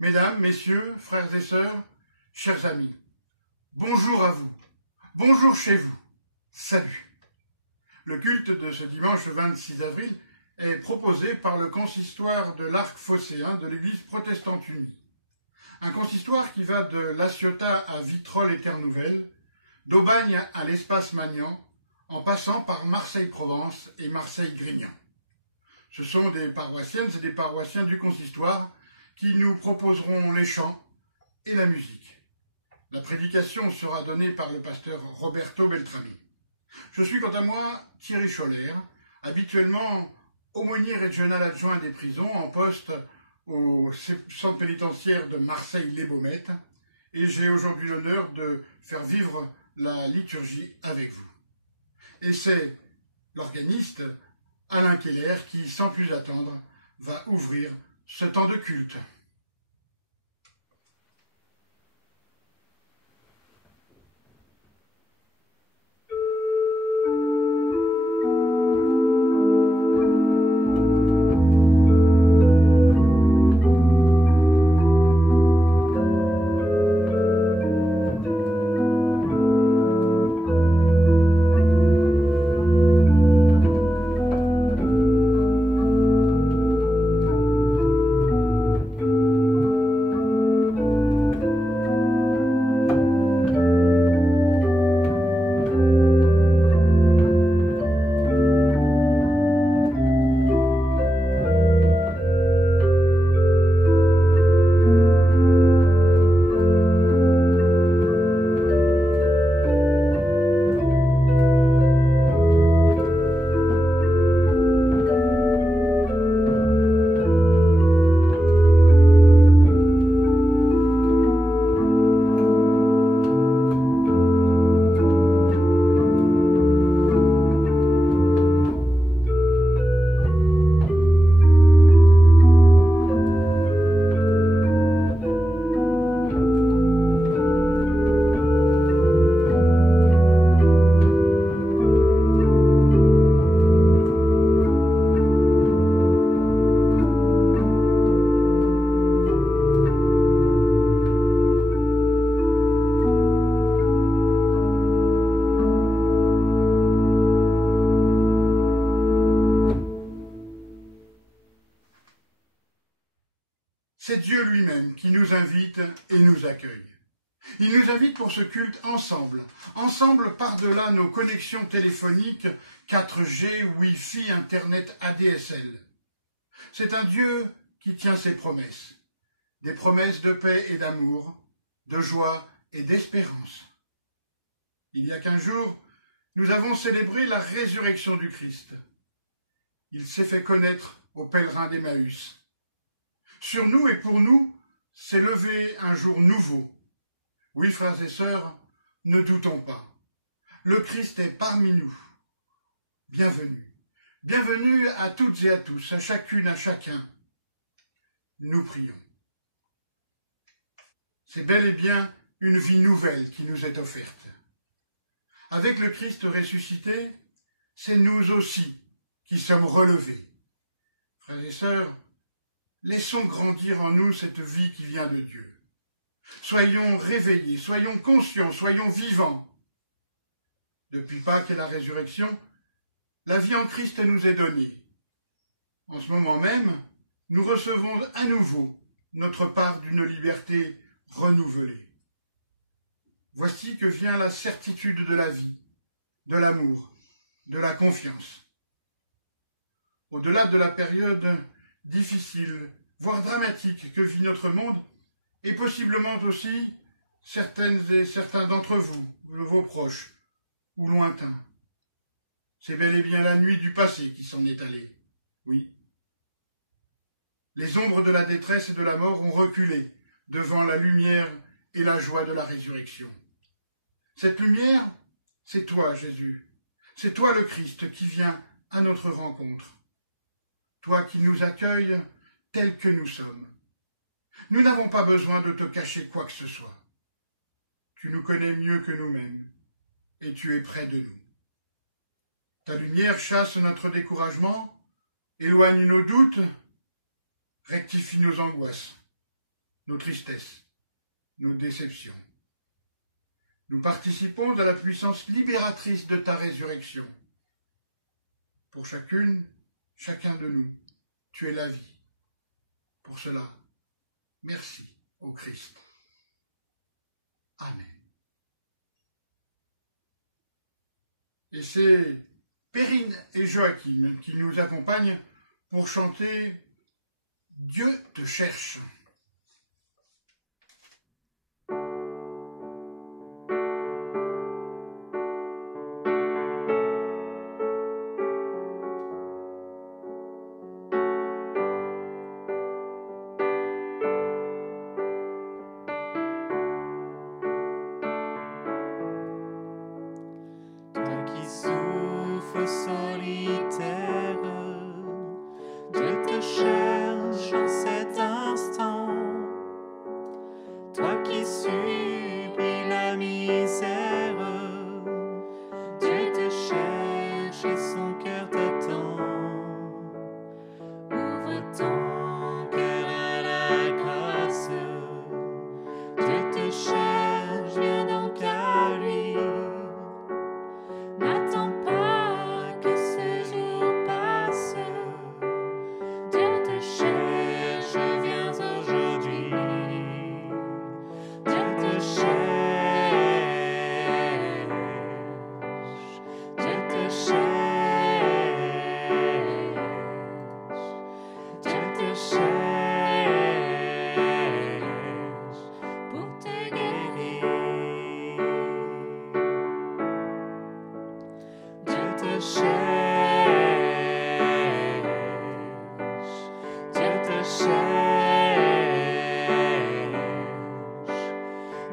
Mesdames, Messieurs, frères et sœurs, chers amis, bonjour à vous, bonjour chez vous, salut. Le culte de ce dimanche 26 avril est proposé par le consistoire de l'Arc phocéen de l'Église protestante unie. Un consistoire qui va de La Ciotat à Vitrolles et Terre-Nouvelle, d'Aubagne à l'Espace Magnan, en passant par Marseille-Provence et Marseille-Grignan. Ce sont des paroissiennes et des paroissiens du consistoire qui nous proposeront les chants et la musique. La prédication sera donnée par le pasteur Roberto Beltrami. Je suis quant à moi Thierry Scholler, habituellement aumônier régional adjoint des prisons en poste au centre pénitentiaire de Marseille-les-Baumettes, et j'ai aujourd'hui l'honneur de faire vivre la liturgie avec vous. Et c'est l'organiste Alain Keller qui, sans plus attendre, va ouvrir ce temps de culte. C'est Dieu lui-même qui nous invite et nous accueille. Il nous invite pour ce culte ensemble par-delà nos connexions téléphoniques 4G, Wi-Fi, Internet, ADSL. C'est un Dieu qui tient ses promesses, des promesses de paix et d'amour, de joie et d'espérance. Il y a 15 jours, nous avons célébré la résurrection du Christ. Il s'est fait connaître aux pèlerins d'Emmaüs. Sur nous et pour nous, s'est levé un jour nouveau. Oui, frères et sœurs, ne doutons pas. Le Christ est parmi nous. Bienvenue. Bienvenue à toutes et à tous, à chacune, à chacun. Nous prions. C'est bel et bien une vie nouvelle qui nous est offerte. Avec le Christ ressuscité, c'est nous aussi qui sommes relevés. Frères et sœurs, laissons grandir en nous cette vie qui vient de Dieu. Soyons réveillés, soyons conscients, soyons vivants. Depuis Pâques et la résurrection, la vie en Christ nous est donnée. En ce moment même, nous recevons à nouveau notre part d'une liberté renouvelée. Voici que vient la certitude de la vie, de l'amour, de la confiance. Au-delà de la période difficile, voire dramatique que vit notre monde, et possiblement aussi certaines et certains d'entre vous, vos proches ou lointains. C'est bel et bien la nuit du passé qui s'en est allée, oui. Les ombres de la détresse et de la mort ont reculé devant la lumière et la joie de la résurrection. Cette lumière, c'est toi, Jésus. C'est toi, le Christ, qui viens à notre rencontre. Toi qui nous accueilles tels que nous sommes. Nous n'avons pas besoin de te cacher quoi que ce soit. Tu nous connais mieux que nous-mêmes et tu es près de nous. Ta lumière chasse notre découragement, éloigne nos doutes, rectifie nos angoisses. nos tristesses, nos déceptions. Nous participons à la puissance libératrice de ta résurrection. Pour chacune, chacun de nous, tu es la vie. Pour cela, merci au Christ. Amen. Et c'est Perrine et Joachim qui nous accompagnent pour chanter « Dieu te cherche ». Solitaire, Dieu te cherche en cet instant. Toi qui subis la misère, Dieu te cherche et son cœur t'attend. Ouvre ton cœur à la grâce. Dieu te cherche, viens donc à lui. N'attends pas que ce jour passe. Dieu te cherche, viens aujourd'hui. Dieu te cherche, Dieu te cherche, Dieu te cherche pour te guérir. Dieu te cherche, Dieu te cherche,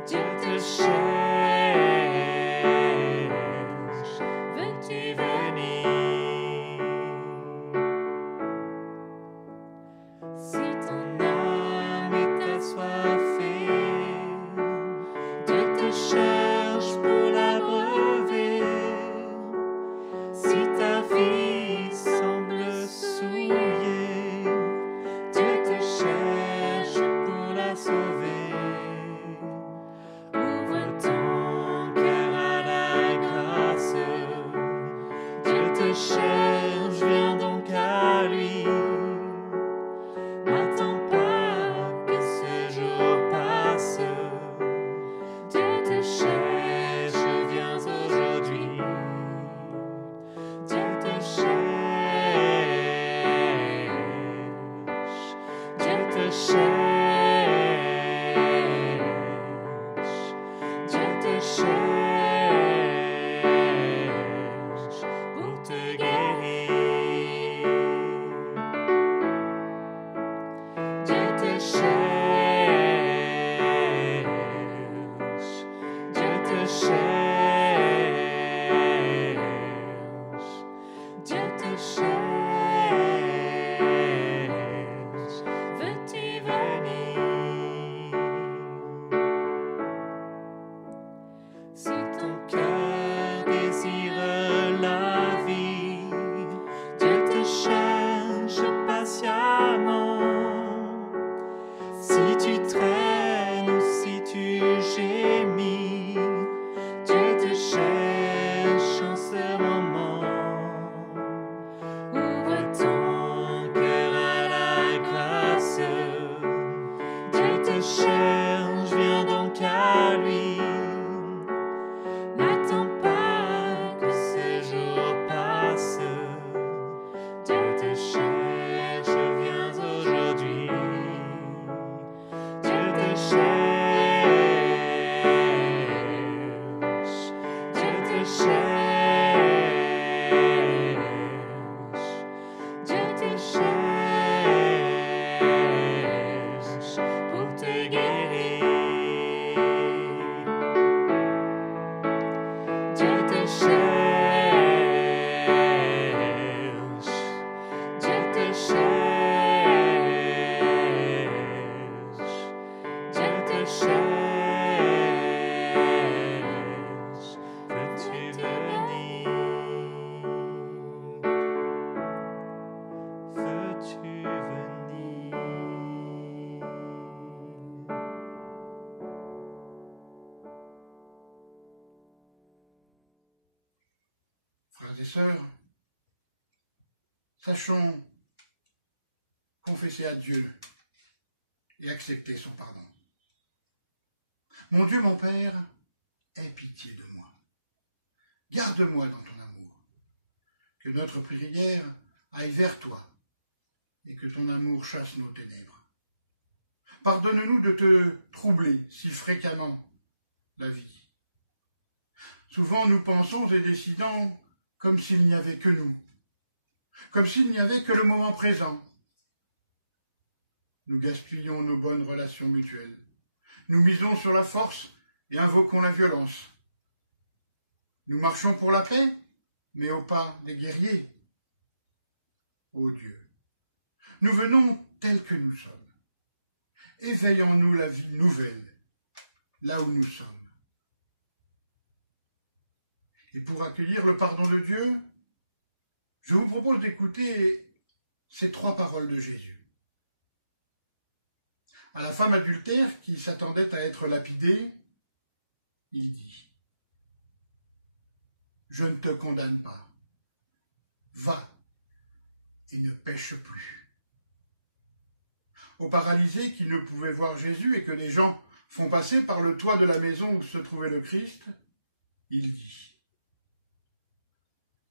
Dieu te cherche, veux-tu venir? Si ton âme est assoiffée, Dieu te cherche pour l'abreuver. Si ta vie semble souillée, Dieu te cherche pour la sauver. Ouvre ton cœur à la grâce. Dieu te cherche, viens donc à lui. N'attends pas que ce jour passe. Dieu te cherche, viens aujourd'hui. Dieu te cherche, Dieu te cherche, Dieu te cherche pour te guérir. Frères et sœurs, sachons confesser à Dieu et accepter son pardon. Mon Dieu, mon Père, aie pitié de moi. Garde-moi dans ton amour. Que notre prière aille vers toi et que ton amour chasse nos ténèbres. Pardonne-nous de te troubler si fréquemment la vie. Souvent nous pensons et décidons comme s'il n'y avait que nous, comme s'il n'y avait que le moment présent. Nous gaspillons nos bonnes relations mutuelles. Nous misons sur la force et invoquons la violence. Nous marchons pour la paix, mais au pas des guerriers. Ô Dieu, nous venons tels que nous sommes. Éveille en nous la vie nouvelle, là où nous sommes. Et pour accueillir le pardon de Dieu, je vous propose d'écouter ces 3 paroles de Jésus. À la femme adultère qui s'attendait à être lapidée, il dit « Je ne te condamne pas. Va et ne pêche plus. » Au paralysé qui ne pouvait voir Jésus et que les gens font passer par le toit de la maison où se trouvait le Christ, il dit «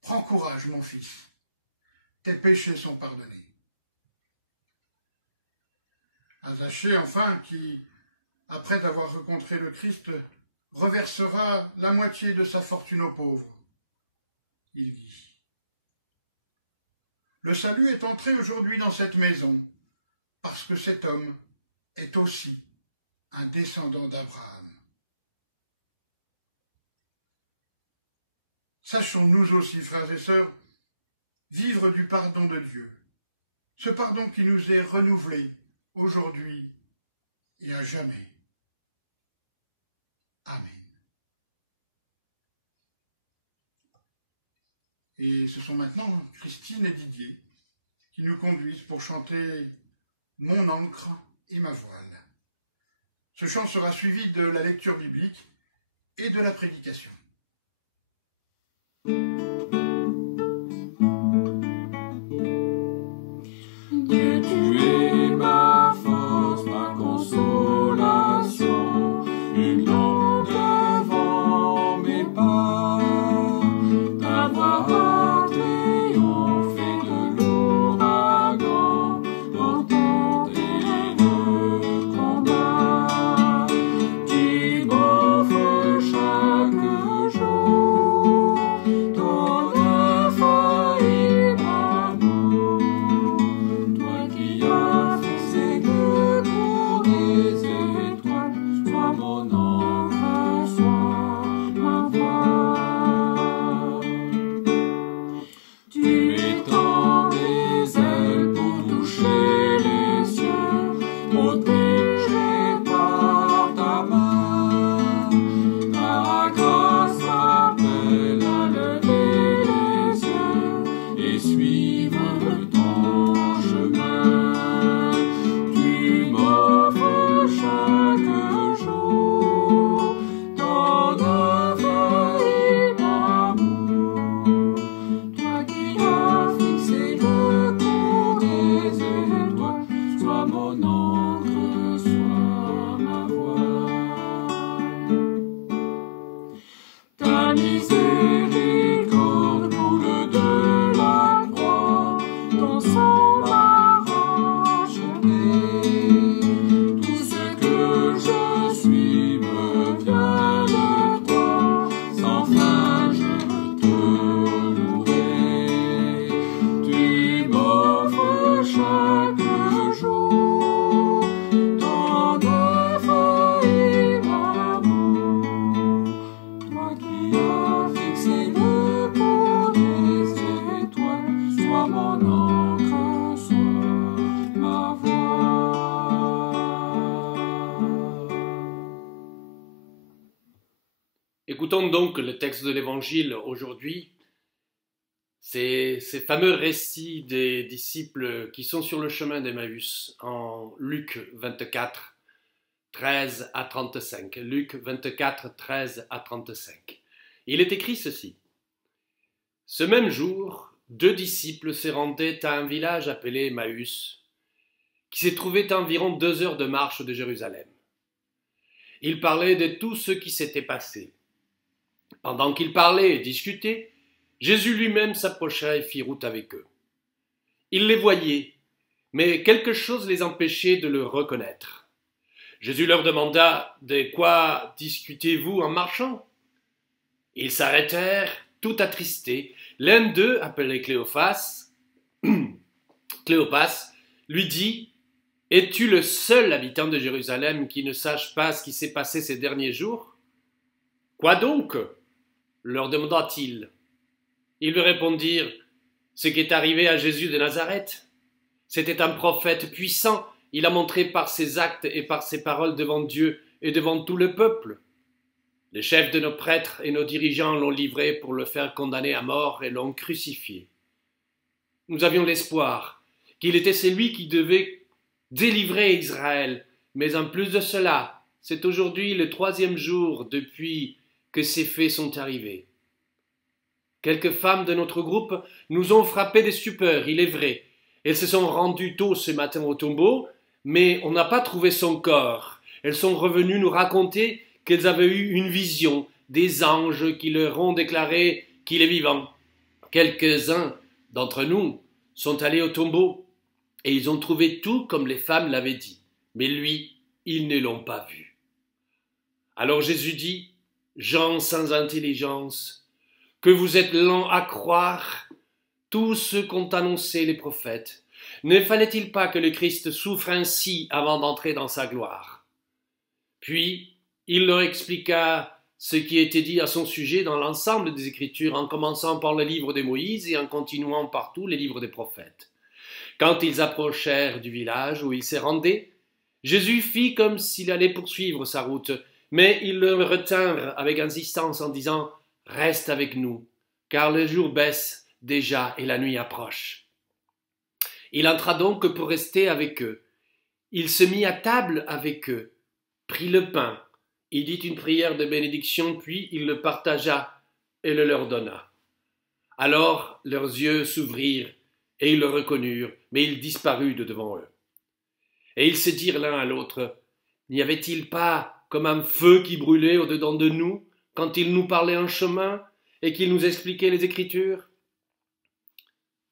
Prends courage, mon fils, tes péchés sont pardonnés. » À Zachée, enfin, qui, après avoir rencontré le Christ, reversera la moitié de sa fortune aux pauvres. Il dit « Le salut est entré aujourd'hui dans cette maison, parce que cet homme est aussi un descendant d'Abraham. » Sachons nous aussi, frères et sœurs, vivre du pardon de Dieu, ce pardon qui nous est renouvelé aujourd'hui et à jamais. Amen. Et ce sont maintenant Christine et Didier qui nous conduisent pour chanter « Mon ancre et ma voile ». Ce chant sera suivi de la lecture biblique et de la prédication. Dieu, tu es ma force, ma consolation, une lampe devant mes pas. Ta voix a triomphé de l'ouragan, portant et le combat. Tu m'offres chaque jour ton infaillible amour. Toi qui as fixé le cours des étoiles, sois mon encre, sois ma voile. Tu étends les ailes pour toucher les cieux, protégé par ta main. Ta grâce m'appelle à lever les yeux et suivre ton chemin. Tu m'offres chaque jour ton infaillible amour. Toi qui as fixé le cours des étoiles, sois mon encre, sois ma voile. Ta miséricorde coule de la croix, ton sang m'a racheté. Tout ce que je suis me vient de toi, sans fin je te louerai. Tu m'offres chaque jour ton infaillible amour. Toi qui as fixé le cours des étoiles, sois mon encre, sois ma voile. Écoutons donc le texte de l'Évangile aujourd'hui, ces fameux récits des disciples qui sont sur le chemin d'Emmaüs en Luc 24, 13 à 35. Luc 24, 13 à 35. Il est écrit ceci. Ce même jour, 2 disciples se rendaient à un village appelé Emmaüs, qui se trouvait à environ 2 heures de marche de Jérusalem. Ils parlaient de tout ce qui s'était passé. Pendant qu'ils parlaient et discutaient, Jésus lui-même s'approcha et fit route avec eux. Il les voyait, mais quelque chose les empêchait de le reconnaître. Jésus leur demanda « De quoi discutez-vous en marchant ?» Ils s'arrêtèrent, tout attristés. L'un d'eux, appelé Cléopas, lui dit « Es-tu le seul habitant de Jérusalem qui ne sache pas ce qui s'est passé ces derniers jours ?»« Quoi donc ?» leur demanda-t-il. Ils lui répondirent « Ce qui est arrivé à Jésus de Nazareth. C'était un prophète puissant, il a montré par ses actes et par ses paroles devant Dieu et devant tout le peuple. Les chefs de nos prêtres et nos dirigeants l'ont livré pour le faire condamner à mort et l'ont crucifié. Nous avions l'espoir qu'il était celui qui devait délivrer Israël, mais en plus de cela, c'est aujourd'hui le 3e jour depuis que ces faits sont arrivés. Quelques femmes de notre groupe nous ont frappé de stupeur, il est vrai. Elles se sont rendues tôt ce matin au tombeau, mais on n'a pas trouvé son corps. Elles sont revenues nous raconter qu'elles avaient eu une vision, des anges qui leur ont déclaré qu'il est vivant. Quelques-uns d'entre nous sont allés au tombeau et ils ont trouvé tout comme les femmes l'avaient dit. Mais lui, ils ne l'ont pas vu. Alors Jésus dit, « Gens sans intelligence, que vous êtes lents à croire tout ce qu'ont annoncé les prophètes. Ne fallait-il pas que le Christ souffre ainsi avant d'entrer dans sa gloire ?» Puis, il leur expliqua ce qui était dit à son sujet dans l'ensemble des Écritures, en commençant par le livre de Moïse et en continuant par tous les livres des prophètes. Quand ils approchèrent du village où ils se rendaient, Jésus fit comme s'il allait poursuivre sa route, mais ils le retinrent avec insistance en disant « Reste avec nous, car le jour baisse déjà et la nuit approche. » Il entra donc pour rester avec eux. Il se mit à table avec eux, prit le pain, il dit une prière de bénédiction, puis il le partagea et le leur donna. Alors leurs yeux s'ouvrirent et ils le reconnurent, mais il disparut de devant eux. Et ils se dirent l'un à l'autre, « N'y avait-il pas comme un feu qui brûlait au-dedans de nous quand il nous parlait en chemin et qu'il nous expliquait les Écritures ?»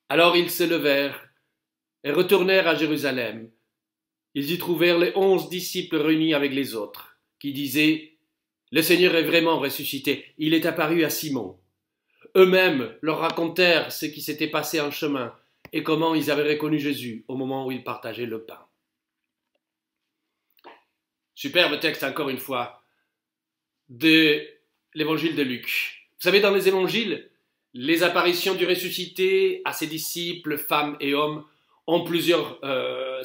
Alors ils se levèrent et retournèrent à Jérusalem. Ils y trouvèrent les 11 disciples réunis avec les autres, qui disaient « Le Seigneur est vraiment ressuscité, il est apparu à Simon. » Eux-mêmes leur racontèrent ce qui s'était passé en chemin et comment ils avaient reconnu Jésus au moment où ils partageaient le pain. Superbe texte encore une fois de l'évangile de Luc. Vous savez, dans les évangiles, les apparitions du ressuscité à ses disciples, femmes et hommes, ont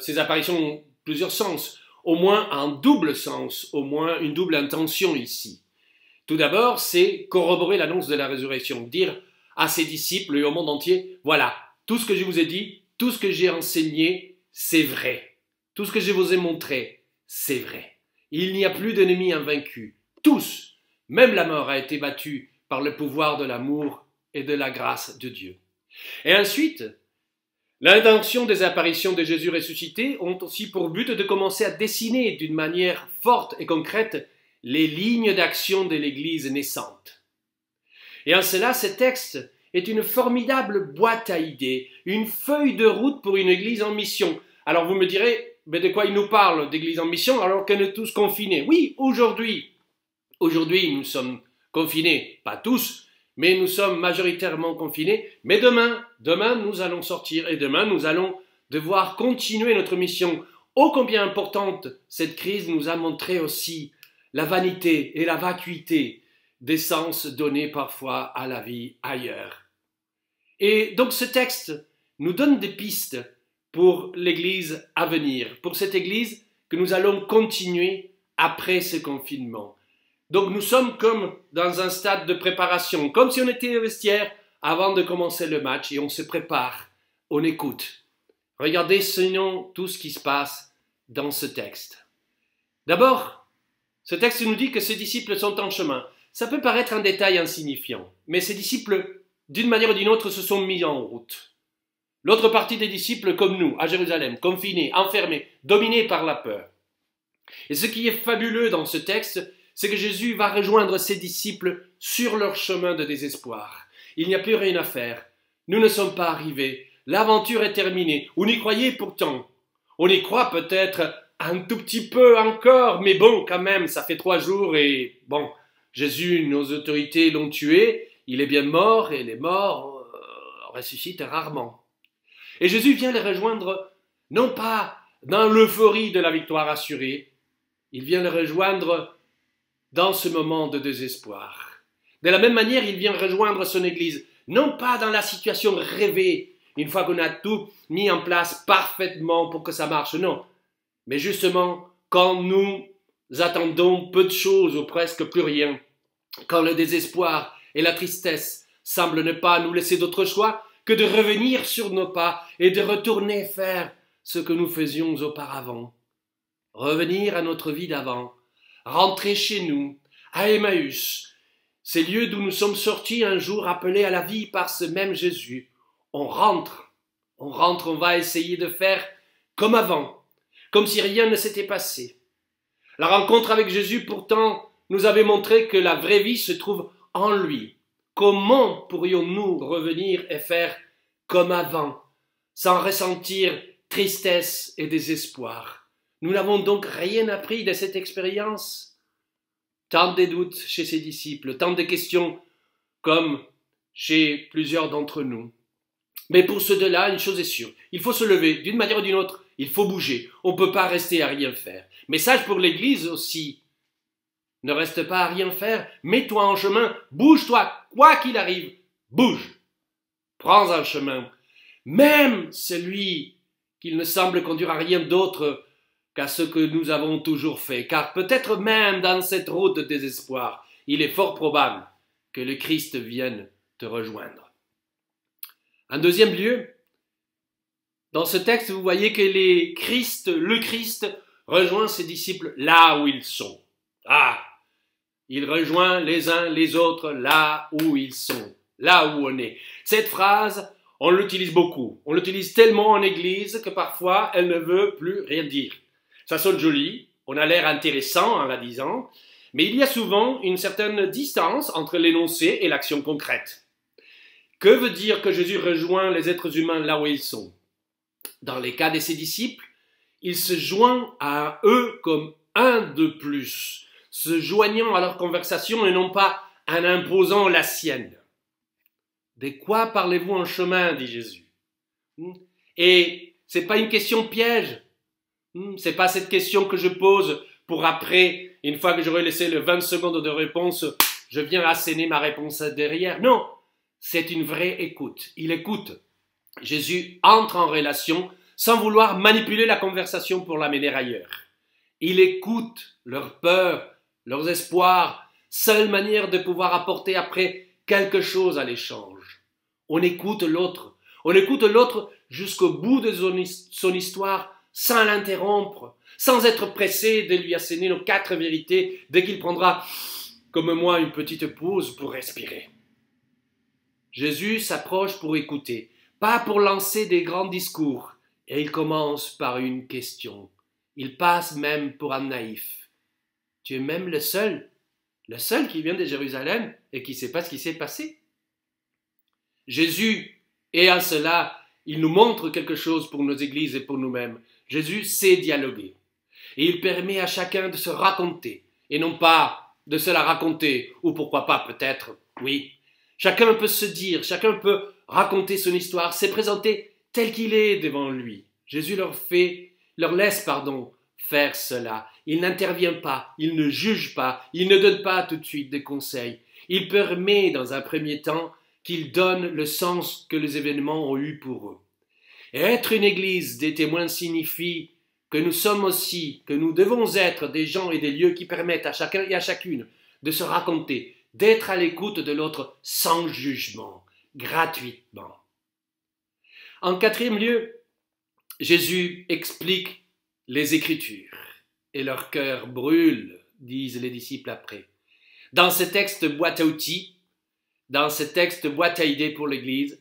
ces apparitions ont plusieurs sens, au moins un double sens, au moins une double intention ici. Tout d'abord, c'est corroborer l'annonce de la résurrection, dire à ses disciples et au monde entier, voilà, tout ce que je vous ai dit, tout ce que j'ai enseigné, c'est vrai. Tout ce que je vous ai montré, c'est vrai. Il n'y a plus d'ennemis invaincus. Tous, même la mort a été battue par le pouvoir de l'amour et de la grâce de Dieu. Et ensuite, l'intention des apparitions de Jésus ressuscité ont aussi pour but de commencer à dessiner d'une manière forte et concrète les lignes d'action de l'Église naissante. Et en cela, ce texte est une formidable boîte à idées, une feuille de route pour une Église en mission. Alors vous me direz, mais de quoi il nous parle d'Église en mission alors qu'on est tous confinés? Oui, aujourd'hui nous sommes confinés, pas tous, mais nous sommes majoritairement confinés. Mais demain nous allons sortir et demain nous allons devoir continuer notre mission. Ô combien importante cette crise nous a montré aussi la vanité et la vacuité des sens donnés parfois à la vie ailleurs. Et donc ce texte nous donne des pistes pour l'Église à venir, pour cette Église que nous allons continuer après ce confinement. Donc nous sommes comme dans un stade de préparation, comme si on était au vestiaire avant de commencer le match et on se prépare, on écoute. Regardez sinon tout ce qui se passe dans ce texte. D'abord, ce texte nous dit que ces disciples sont en chemin. Ça peut paraître un détail insignifiant, mais ces disciples d'une manière ou d'une autre, se sont mis en route. L'autre partie des disciples, comme nous, à Jérusalem, confinés, enfermés, dominés par la peur. Et ce qui est fabuleux dans ce texte, c'est que Jésus va rejoindre ses disciples sur leur chemin de désespoir. Il n'y a plus rien à faire. Nous ne sommes pas arrivés. L'aventure est terminée. On y croyait pourtant. On y croit peut-être un tout petit peu encore, mais bon, quand même, ça fait 3 jours et bon, Jésus, nos autorités l'ont tué, il est bien mort et les morts ressuscitent rarement. Et Jésus vient les rejoindre, non pas dans l'euphorie de la victoire assurée, il vient les rejoindre dans ce moment de désespoir. De la même manière, il vient rejoindre son Église, non pas dans la situation rêvée, une fois qu'on a tout mis en place parfaitement pour que ça marche, non. Mais justement, quand nous attendons peu de choses ou presque plus rien, quand le désespoir et la tristesse semblent ne pas nous laisser d'autre choix que de revenir sur nos pas et de retourner faire ce que nous faisions auparavant. Revenir à notre vie d'avant, rentrer chez nous, à Emmaüs, ces lieux d'où nous sommes sortis un jour appelés à la vie par ce même Jésus. On rentre, on va essayer de faire comme avant, comme si rien ne s'était passé. La rencontre avec Jésus, pourtant, nous avait montré que la vraie vie se trouve en lui. Comment pourrions-nous revenir et faire comme avant, sans ressentir tristesse et désespoir? Nous n'avons donc rien appris de cette expérience. Tant de doutes chez ses disciples, tant de questions comme chez plusieurs d'entre nous. Mais pour ceux-là, une chose est sûre, il faut se lever d'une manière ou d'une autre, il faut bouger, on ne peut pas rester à rien faire. Message pour l'Église aussi, ne reste pas à rien faire, mets-toi en chemin, bouge-toi, quoi qu'il arrive, bouge, prends un chemin, même celui qui ne semble conduire à rien d'autre qu'à ce que nous avons toujours fait, car peut-être même dans cette route de désespoir, il est fort probable que le Christ vienne te rejoindre. En deuxième lieu, dans ce texte, vous voyez que le Christ rejoint ses disciples là où ils sont. Ah, il rejoint les uns les autres là où ils sont, là où on est. Cette phrase, on l'utilise beaucoup. On l'utilise tellement en Église que parfois, elle ne veut plus rien dire. Ça sonne joli, on a l'air intéressant en la disant, mais il y a souvent une certaine distance entre l'énoncé et l'action concrète. Que veut dire que Jésus rejoint les êtres humains là où ils sont? Dans les cas de ses disciples, il se joint à eux comme un de plus, se joignant à leur conversation et non pas en imposant la sienne. De quoi parlez-vous en chemin, dit Jésus. Et c'est pas une question piège. C'est pas cette question que je pose pour après, une fois que j'aurai laissé le 20 secondes de réponse, je viens asséner ma réponse derrière. Non, c'est une vraie écoute. Il écoute. Jésus entre en relation sans vouloir manipuler la conversation pour l'amener ailleurs. Il écoute leurs peurs, leurs espoirs, seule manière de pouvoir apporter après quelque chose à l'échange. On écoute l'autre jusqu'au bout de son histoire sans l'interrompre, sans être pressé de lui asséner nos 4 vérités dès qu'il prendra, comme moi, une petite pause pour respirer. Jésus s'approche pour écouter, pas pour lancer des grands discours, et il commence par une question. Il passe même pour un naïf. Tu es même le seul qui vient de Jérusalem et qui ne sait pas ce qui s'est passé. Jésus, et à cela, il nous montre quelque chose pour nos églises et pour nous-mêmes. Jésus sait dialoguer. Et il permet à chacun de se raconter, et non pas de se la raconter, ou pourquoi pas peut-être, oui. Chacun peut se dire, chacun peut raconter son histoire, se présenter tel qu'il est devant lui. Jésus leur laisse faire cela. Il n'intervient pas, il ne juge pas, il ne donne pas tout de suite des conseils. Il permet dans un premier temps qu'ils donnent le sens que les événements ont eu pour eux. Et être une église des témoins signifie que nous sommes aussi, que nous devons être des gens et des lieux qui permettent à chacun et à chacune de se raconter, d'être à l'écoute de l'autre sans jugement, gratuitement. En 4e lieu, Jésus explique les Écritures et leur cœur brûle, disent les disciples après. Dans ce texte boîte à outils, dans ce texte boîte à idées pour l'Église,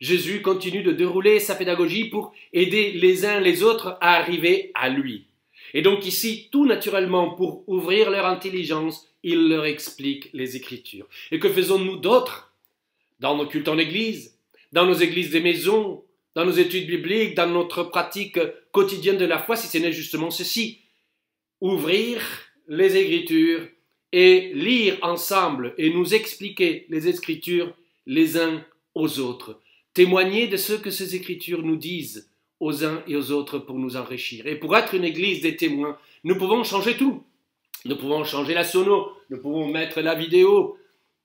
Jésus continue de dérouler sa pédagogie pour aider les uns les autres à arriver à lui. Et donc ici, tout naturellement, pour ouvrir leur intelligence, il leur explique les Écritures. Et que faisons-nous d'autre dans nos cultes en Église, dans nos églises des maisons, dans nos études bibliques, dans notre pratique quotidienne de la foi, si ce n'est justement ceci? Ouvrir les Écritures et lire ensemble et nous expliquer les Écritures les uns aux autres. Témoigner de ce que ces Écritures nous disent aux uns et aux autres pour nous enrichir. Et pour être une église des témoins, nous pouvons changer tout. Nous pouvons changer la sono, nous pouvons mettre la vidéo,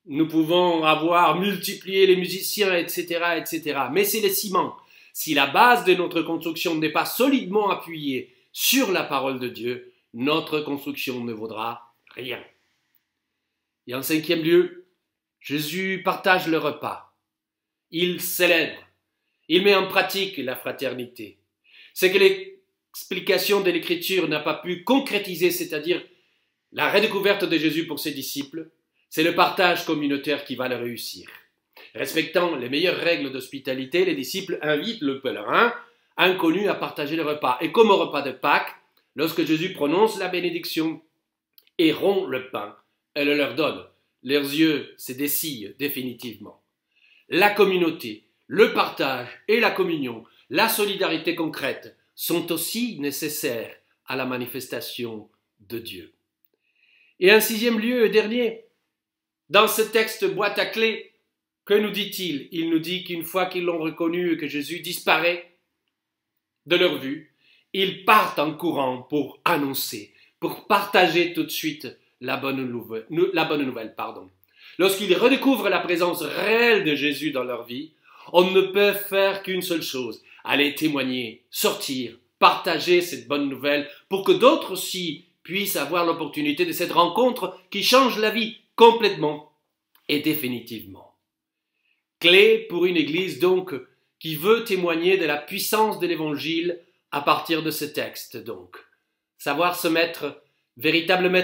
nous pouvons avoir multiplié les musiciens, etc., etc. Mais c'est le ciment. Si la base de notre construction n'est pas solidement appuyée sur la parole de Dieu, notre construction ne vaudra rien. Et en 5e lieu, Jésus partage le repas. Il célèbre, il met en pratique la fraternité. C'est que l'explication de l'Écriture n'a pas pu concrétiser, c'est-à-dire la redécouverte de Jésus pour ses disciples, c'est le partage communautaire qui va le réussir. Respectant les meilleures règles d'hospitalité, les disciples invitent le pèlerin inconnu à partager le repas. Et comme au repas de Pâques, lorsque Jésus prononce la bénédiction et rompt le pain, elle le leur donne. Leurs yeux se dessillent définitivement. La communauté, le partage et la communion, la solidarité concrète sont aussi nécessaires à la manifestation de Dieu. Et un 6e lieu et dernier, dans ce texte boîte à clés, que nous dit-il? Il nous dit qu'une fois qu'ils l'ont reconnu et que Jésus disparaît de leur vue, ils partent en courant pour annoncer, pour partager tout de suite la bonne nouvelle. Lorsqu'ils redécouvrent la présence réelle de Jésus dans leur vie, on ne peut faire qu'une seule chose, aller témoigner, sortir, partager cette bonne nouvelle pour que d'autres aussi puissent avoir l'opportunité de cette rencontre qui change la vie complètement et définitivement. Clé pour une église donc qui veut témoigner de la puissance de l'évangile à partir de ce texte donc. Savoir se mettre véritablement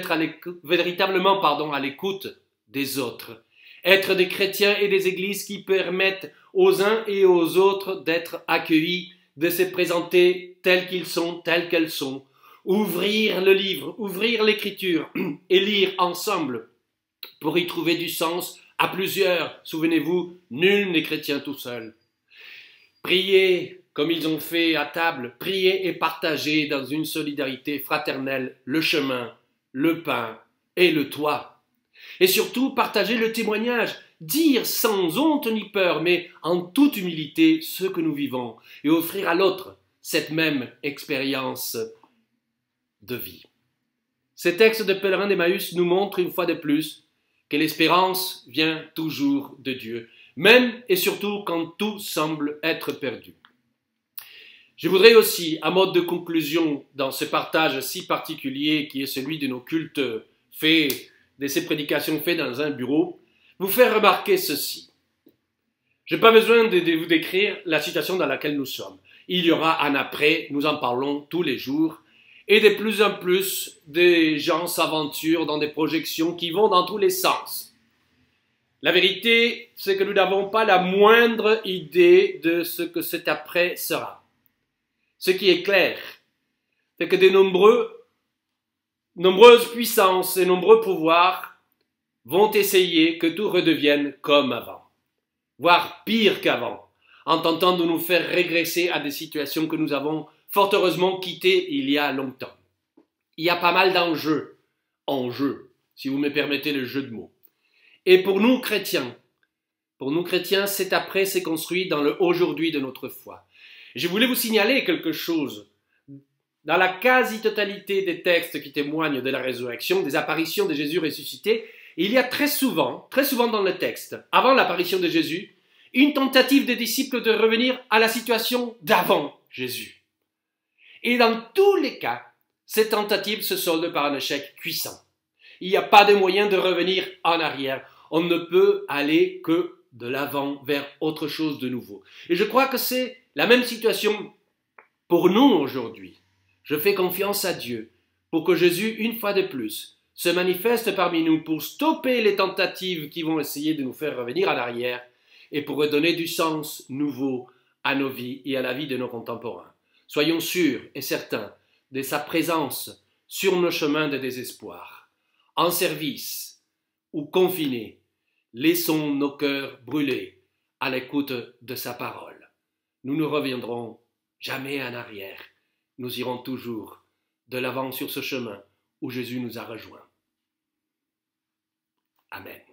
à l'écoute des autres. Être des chrétiens et des églises qui permettent aux uns et aux autres d'être accueillis, de se présenter tels qu'ils sont, telles qu'elles sont. Ouvrir le livre, ouvrir l'écriture et lire ensemble pour y trouver du sens à plusieurs. Souvenez-vous, nul n'est chrétien tout seul. Prier comme ils ont fait à table, prier et partager dans une solidarité fraternelle le chemin, le pain et le toit. Et surtout, partager le témoignage, dire sans honte ni peur, mais en toute humilité ce que nous vivons et offrir à l'autre cette même expérience de vie. Ces textes de pèlerins d'Emmaüs nous montrent une fois de plus que l'espérance vient toujours de Dieu, même et surtout quand tout semble être perdu. Je voudrais aussi, à mode de conclusion dans ce partage si particulier qui est celui de nos cultes faits, de ces prédications faites dans un bureau, vous faire remarquer ceci. Je n'ai pas besoin de vous décrire la situation dans laquelle nous sommes. Il y aura un après, nous en parlons tous les jours, et de plus en plus, des gens s'aventurent dans des projections qui vont dans tous les sens. La vérité, c'est que nous n'avons pas la moindre idée de ce que cet après sera. Ce qui est clair, c'est que de nombreuses puissances et nombreux pouvoirs vont essayer que tout redevienne comme avant, voire pire qu'avant, en tentant de nous faire régresser à des situations que nous avons fort heureusement quittées il y a longtemps. Il y a pas mal d'enjeux, si vous me permettez le jeu de mots. Et pour nous chrétiens, cet après s'est construit dans le aujourd'hui de notre foi. Je voulais vous signaler quelque chose. Dans la quasi-totalité des textes qui témoignent de la résurrection, des apparitions de Jésus ressuscité, il y a très souvent dans le texte, avant l'apparition de Jésus, une tentative des disciples de revenir à la situation d'avant Jésus. Et dans tous les cas, cette tentative se solde par un échec cuisant. Il n'y a pas de moyen de revenir en arrière. On ne peut aller que de l'avant vers autre chose de nouveau. Et je crois que c'est la même situation pour nous aujourd'hui. Je fais confiance à Dieu pour que Jésus, une fois de plus, se manifeste parmi nous pour stopper les tentatives qui vont essayer de nous faire revenir en arrière et pour redonner du sens nouveau à nos vies et à la vie de nos contemporains. Soyons sûrs et certains de sa présence sur nos chemins de désespoir. En service ou confinés, laissons nos cœurs brûler à l'écoute de sa parole. Nous ne reviendrons jamais en arrière. Nous irons toujours de l'avant sur ce chemin où Jésus nous a rejoints. Amen.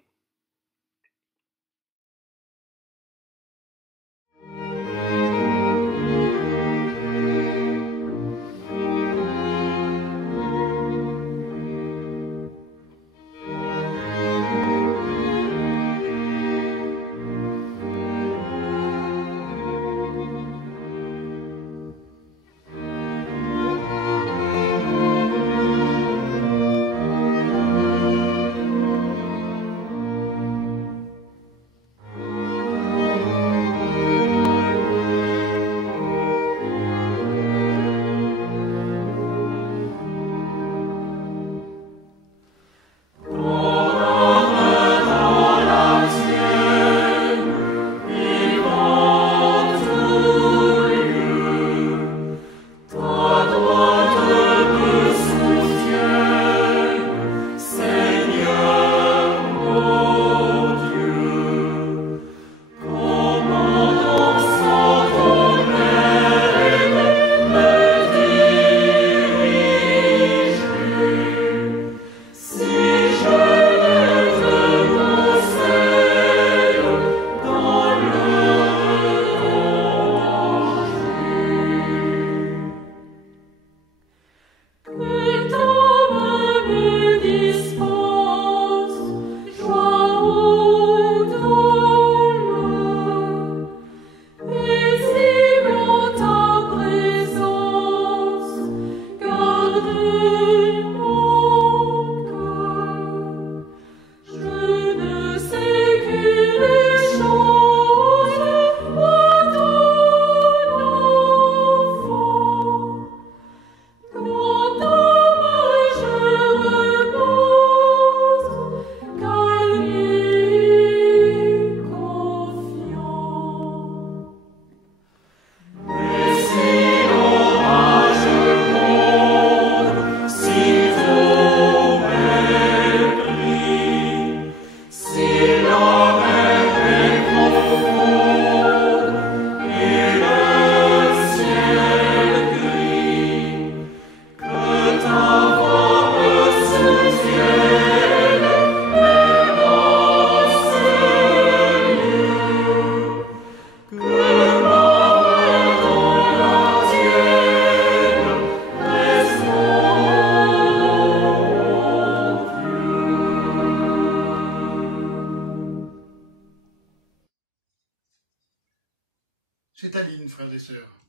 C'est Aline, frères et sœurs,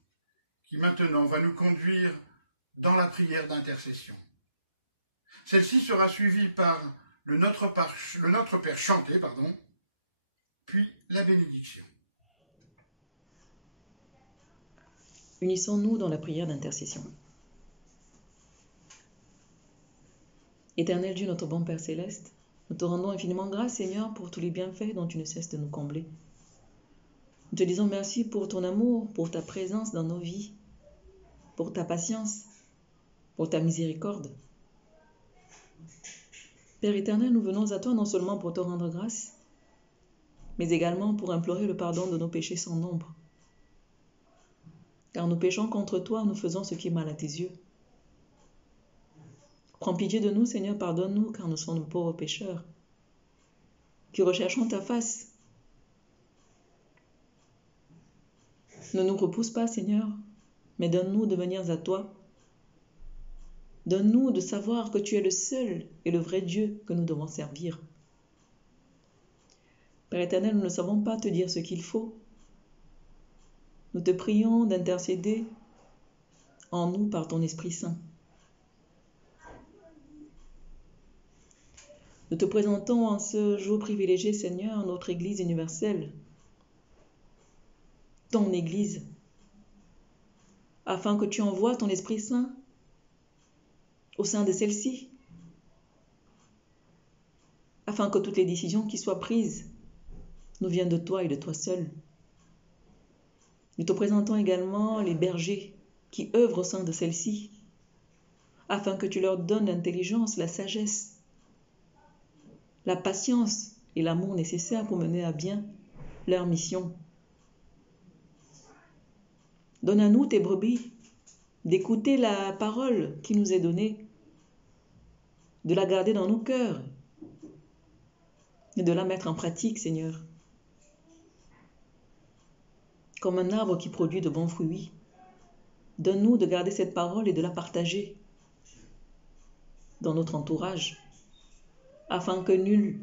qui maintenant va nous conduire dans la prière d'intercession. Celle-ci sera suivie par le Notre Père chanté, puis la bénédiction. Unissons-nous dans la prière d'intercession. Éternel Dieu, notre bon Père céleste, nous te rendons infiniment grâce, Seigneur, pour tous les bienfaits dont tu ne cesses de nous combler. Nous te disons merci pour ton amour, pour ta présence dans nos vies, pour ta patience, pour ta miséricorde. Père éternel, nous venons à toi non seulement pour te rendre grâce, mais également pour implorer le pardon de nos péchés sans nombre. Car nous péchons contre toi, nous faisons ce qui est mal à tes yeux. Prends pitié de nous, Seigneur, pardonne-nous, car nous sommes de pauvres pécheurs, qui recherchons ta face. Ne nous repousse pas, Seigneur, mais donne-nous de venir à toi. Donne-nous de savoir que tu es le seul et le vrai Dieu que nous devons servir. Père éternel, nous ne savons pas te dire ce qu'il faut. Nous te prions d'intercéder en nous par ton Esprit Saint. Nous te présentons en ce jour privilégié, Seigneur, notre Église universelle, ton Église, afin que tu envoies ton Esprit Saint au sein de celle-ci, afin que toutes les décisions qui soient prises nous viennent de toi et de toi seul. Nous te présentons également les bergers qui œuvrent au sein de celle-ci, afin que tu leur donnes l'intelligence, la sagesse, la patience et l'amour nécessaires pour mener à bien leur mission. Donne à nous, tes brebis, d'écouter la parole qui nous est donnée, de la garder dans nos cœurs et de la mettre en pratique, Seigneur. Comme un arbre qui produit de bons fruits, donne-nous de garder cette parole et de la partager dans notre entourage, afin que nul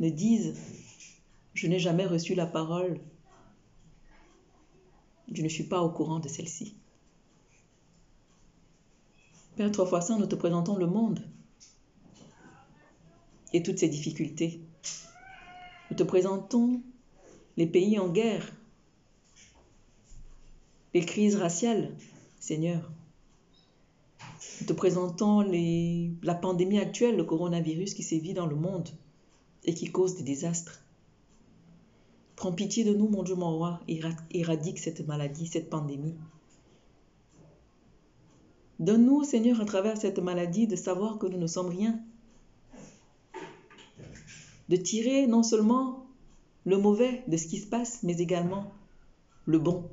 ne dise « Je n'ai jamais reçu la parole, je ne suis pas au courant de celle-ci ». Père Trois Fois Saint, nous te présentons le monde et toutes ses difficultés. Nous te présentons les pays en guerre, les crises raciales, Seigneur. Nous te présentons la pandémie actuelle, le coronavirus qui sévit dans le monde et qui cause des désastres. Prends pitié de nous, mon Dieu, mon roi, éradique cette maladie, cette pandémie. Donne-nous, Seigneur, à travers cette maladie, de savoir que nous ne sommes rien. De tirer non seulement le mauvais de ce qui se passe, mais également le bon.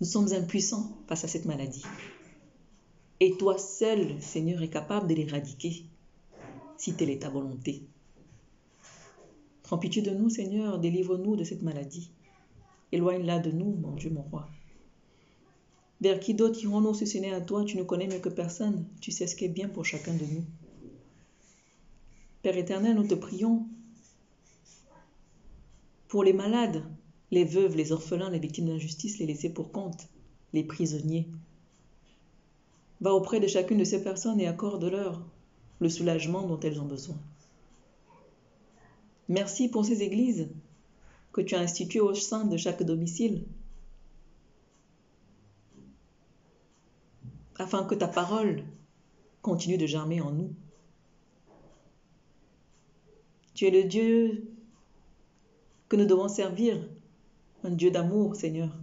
Nous sommes impuissants face à cette maladie. Et toi seul, Seigneur, es capable de l'éradiquer, si telle est ta volonté. Prends pitié de nous, Seigneur, délivre-nous de cette maladie. Éloigne-la de nous, mon Dieu, mon roi. Vers qui d'autre irons-nous si ce n'est à toi? Tu ne connais mieux que personne. Tu sais ce qui est bien pour chacun de nous. Père éternel, nous te prions pour les malades, les veuves, les orphelins, les victimes d'injustice, les laissés pour compte, les prisonniers. Va auprès de chacune de ces personnes et accorde-leur le soulagement dont elles ont besoin. Merci pour ces églises que tu as instituées au sein de chaque domicile, afin que ta parole continue de germer en nous. Tu es le Dieu que nous devons servir, un Dieu d'amour, Seigneur.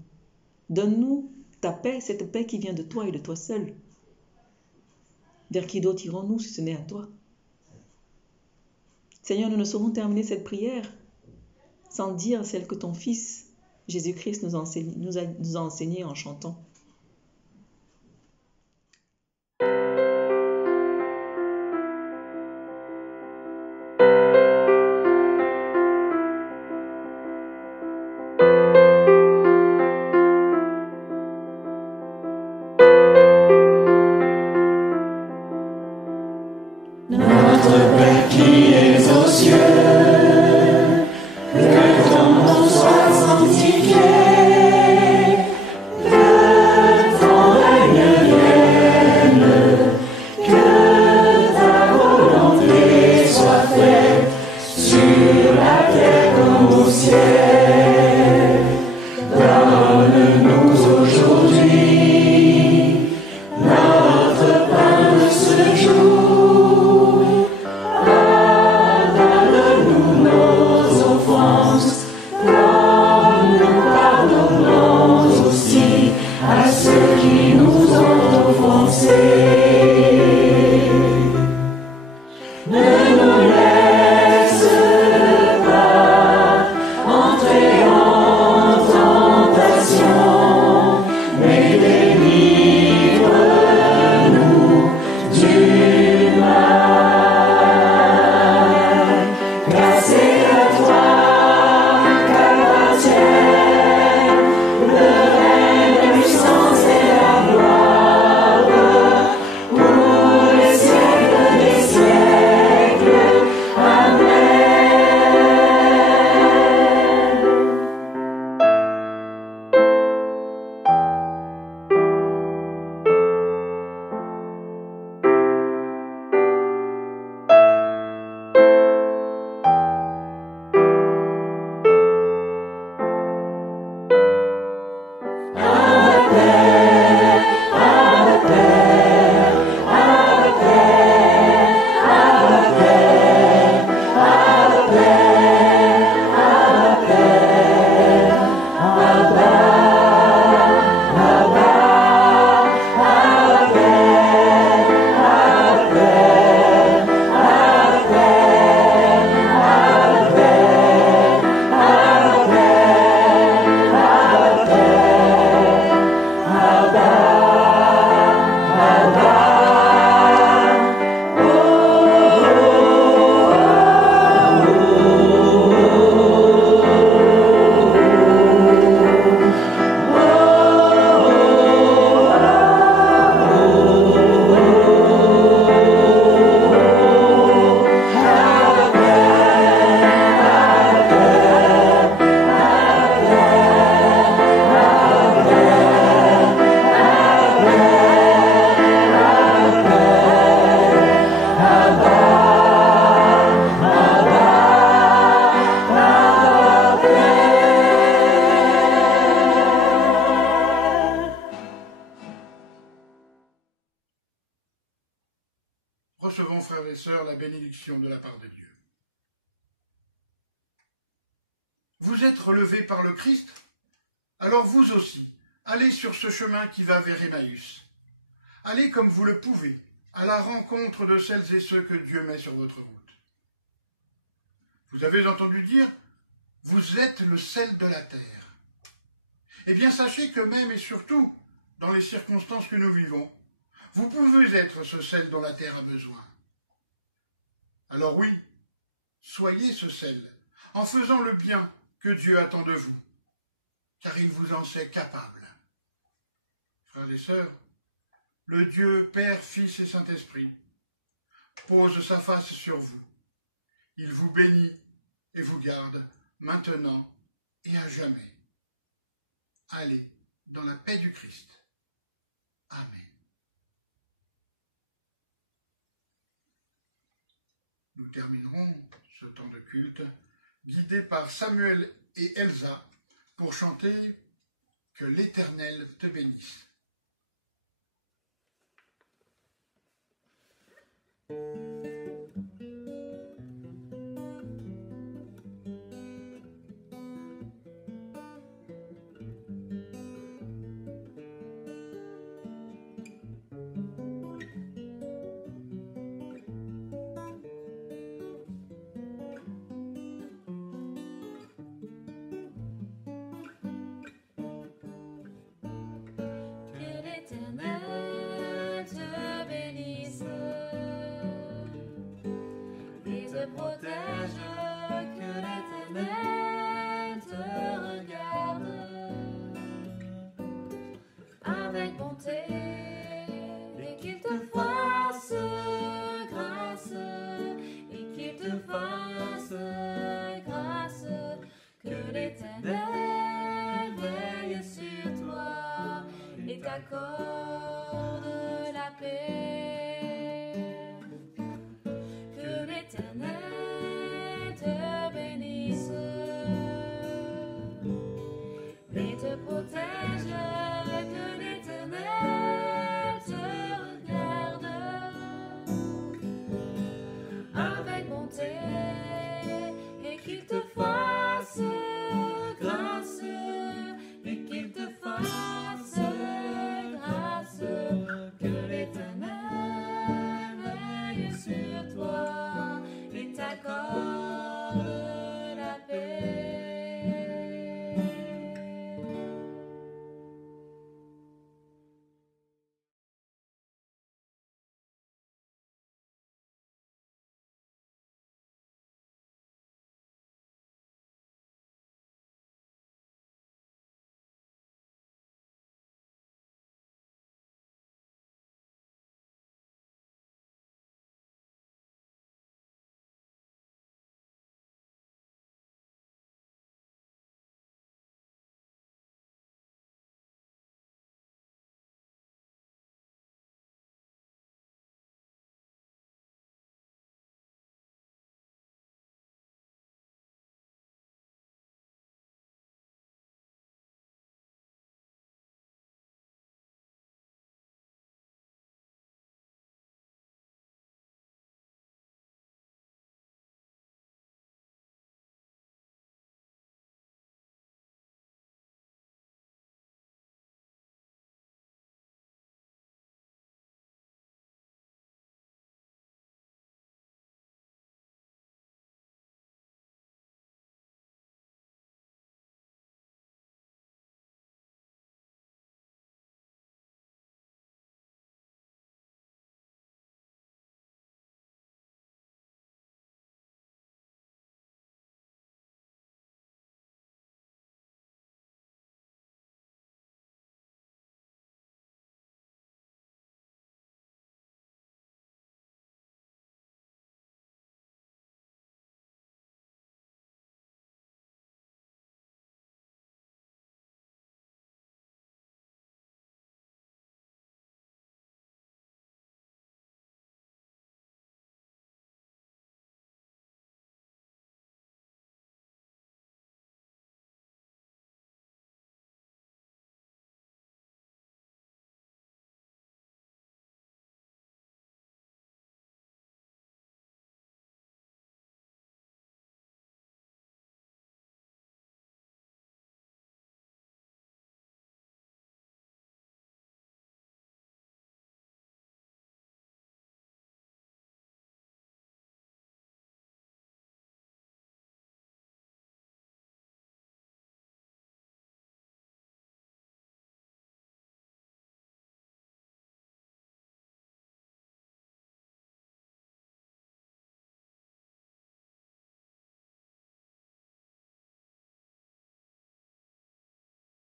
Donne-nous ta paix, cette paix qui vient de toi et de toi seul. Vers qui d'autre irons-nous si ce n'est à toi? Seigneur, nous ne saurons terminer cette prière sans dire celle que ton Fils, Jésus-Christ, nous a enseignée en chantant. Notre Père qui es aux cieux, que ton nom soit sanctifié, que sœurs, la bénédiction de la part de Dieu. Vous êtes relevés par le Christ, alors vous aussi, allez sur ce chemin qui va vers Emmaüs. Allez comme vous le pouvez, à la rencontre de celles et ceux que Dieu met sur votre route. Vous avez entendu dire, vous êtes le sel de la terre. Eh bien, sachez que même et surtout, dans les circonstances que nous vivons, vous pouvez être ce sel dont la terre a besoin. Alors oui, soyez ce sel, en faisant le bien que Dieu attend de vous, car il vous en sait capable. Frères et sœurs, le Dieu Père, Fils et Saint-Esprit pose sa face sur vous. Il vous bénit et vous garde maintenant et à jamais. Allez dans la paix du Christ. Amen. Nous terminerons ce temps de culte guidés par Samuel et Elsa pour chanter « Que l'Éternel te bénisse ». Protège, que l'Éternel te regarde avec bonté et qu'il te fasse grâce, et qu'il te fasse grâce, que l'Éternel